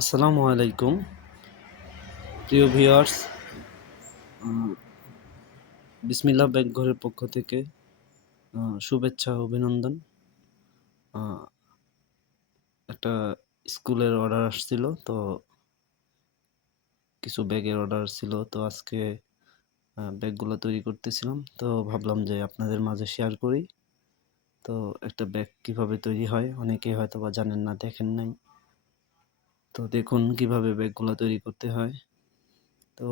আসসালামু আলাইকুম প্রিয় ভিউয়ার্স। বিসমিল্লাহ ব্যাগ ঘরের পক্ষ থেকে শুভেচ্ছা ও অভিনন্দন। আহ, একটা স্কুলের অর্ডার আসছিল, তো কিছু ব্যাগের অর্ডার ছিল, তো আজকে ব্যাগগুলো তৈরি করতেছিলাম, তো ভাবলাম যে আপনাদের মাঝে শেয়ার করি। তো একটা ব্যাগ কিভাবে তৈরি হয় অনেকেই হয়তো বা জানেন না, দেখেন নাই, তো দেখুন কিভাবে ব্যাগগুলো তৈরি করতে হয়। তো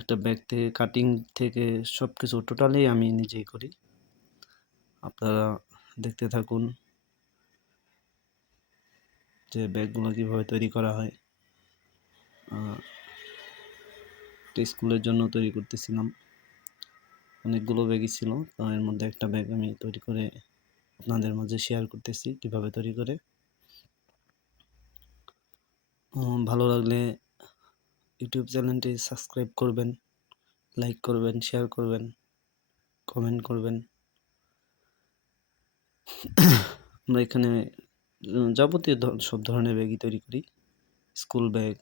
একটা ব্যাগ থেকে কাটিং থেকে সব কিছু টোটালি আমি নিজেই করি। আপনারা দেখতে থাকুন যে ব্যাগগুলো কীভাবে তৈরি করা হয়। একটা স্কুলের জন্য তৈরি করতেছিলাম, অনেকগুলো ব্যাগই ছিল, তো এর মধ্যে একটা ব্যাগ আমি তৈরি করে আপনাদের মাঝে শেয়ার করতেছি কীভাবে তৈরি করে। ভালো লাগলে ইউটিউব চ্যানেলটি সাবস্ক্রাইব করবেন, লাইক করবেন, শেয়ার করবেন, কমেন্ট করবেন। আমরা এখানে যাবতীয় সব ধরনের ব্যাগই তৈরি করি। School bag,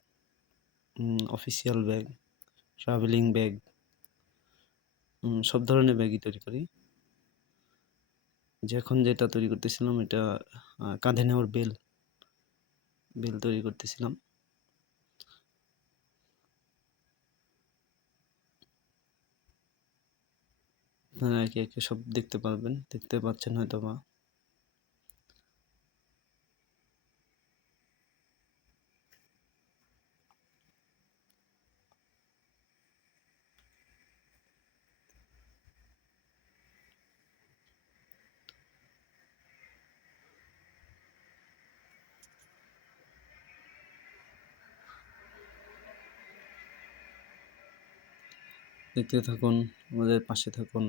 official bag, travelling bag, সব ধরনের ব্যাগই তৈরি করি। এখন যেটা তৈরি করতেছিলাম এটা কাঁধে নেওয়ার বেল তৈরি করতেছিলাম। আপনারা একে একে সব দেখতে পাচ্ছেন হয়তো বা। দেখতে থাকুন, আমাদের পাশে থাকুন।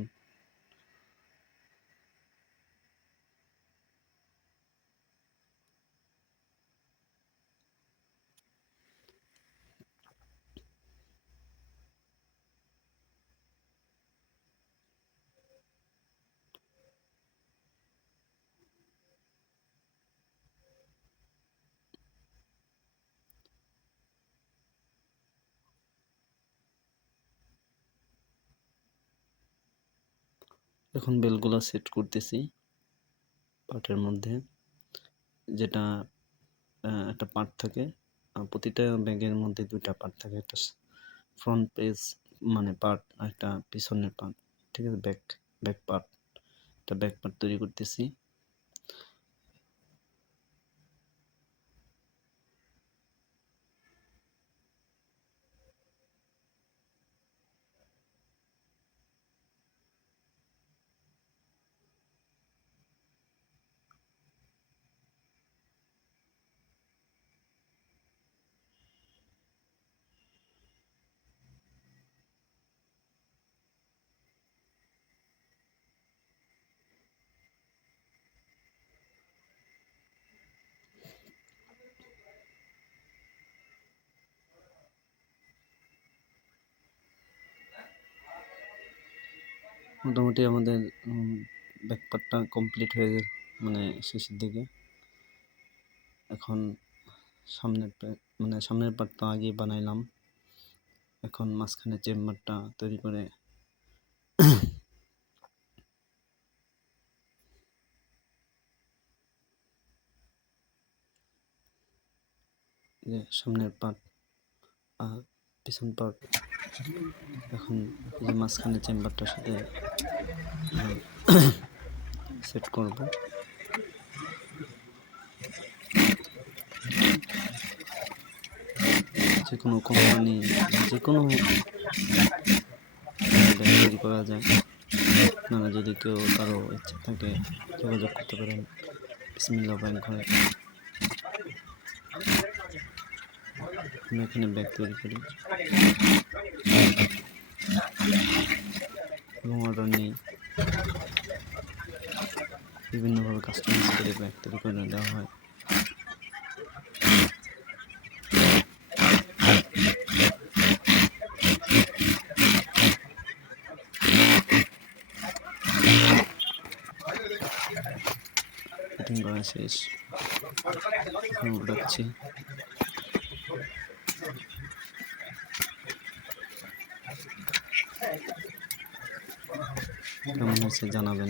এখন বেলগুলা সেট করতেছি পার্টের মধ্যে, যেটা একটা পার্ট থাকে। প্রতিটা ব্যাগের মধ্যে দুইটা পার্ট থাকে, একটা ফ্রন্ট পেজ মানে পার্ট, আর একটা পিছনের পার্ট। ঠিক আছে, ব্যাক পার্ট, একটা ব্যাক পার্ট তৈরি করতেছি। মোটামুটি আমাদের ব্যাক পার্টটা কমপ্লিট হয়ে মানে শেষের দিকে। এখন সামনের পার্টটা আগে বানাইলাম, এখন মাঝখানে চেম্বারটা তৈরি করে যে সামনের পার্ট আর পিছন পার্ট, এখন এই যে মাঝখানে চেম্বারটার সাথে সেট করব। যে কোনো কোম্পানি, যে কোনো ব্যাগ তৈরি করা যায়। আপনারা যদি কেউ কারো ইচ্ছা থাকে যোগাযোগ করতে পারেন বিসমিল্লাহ ব্যাগ ঘরে। আমরা এখানে ব্যাগ তৈরি করি এবং অর্ডার নিই, বিভিন্নভাবে কাস্টমাইজ করে ব্যাগ তৈরি করে দেওয়া হয়। ফিটিং করা শেষ, এখন উল্টাচ্ছি। কেমন হয়েছে জানাবেন।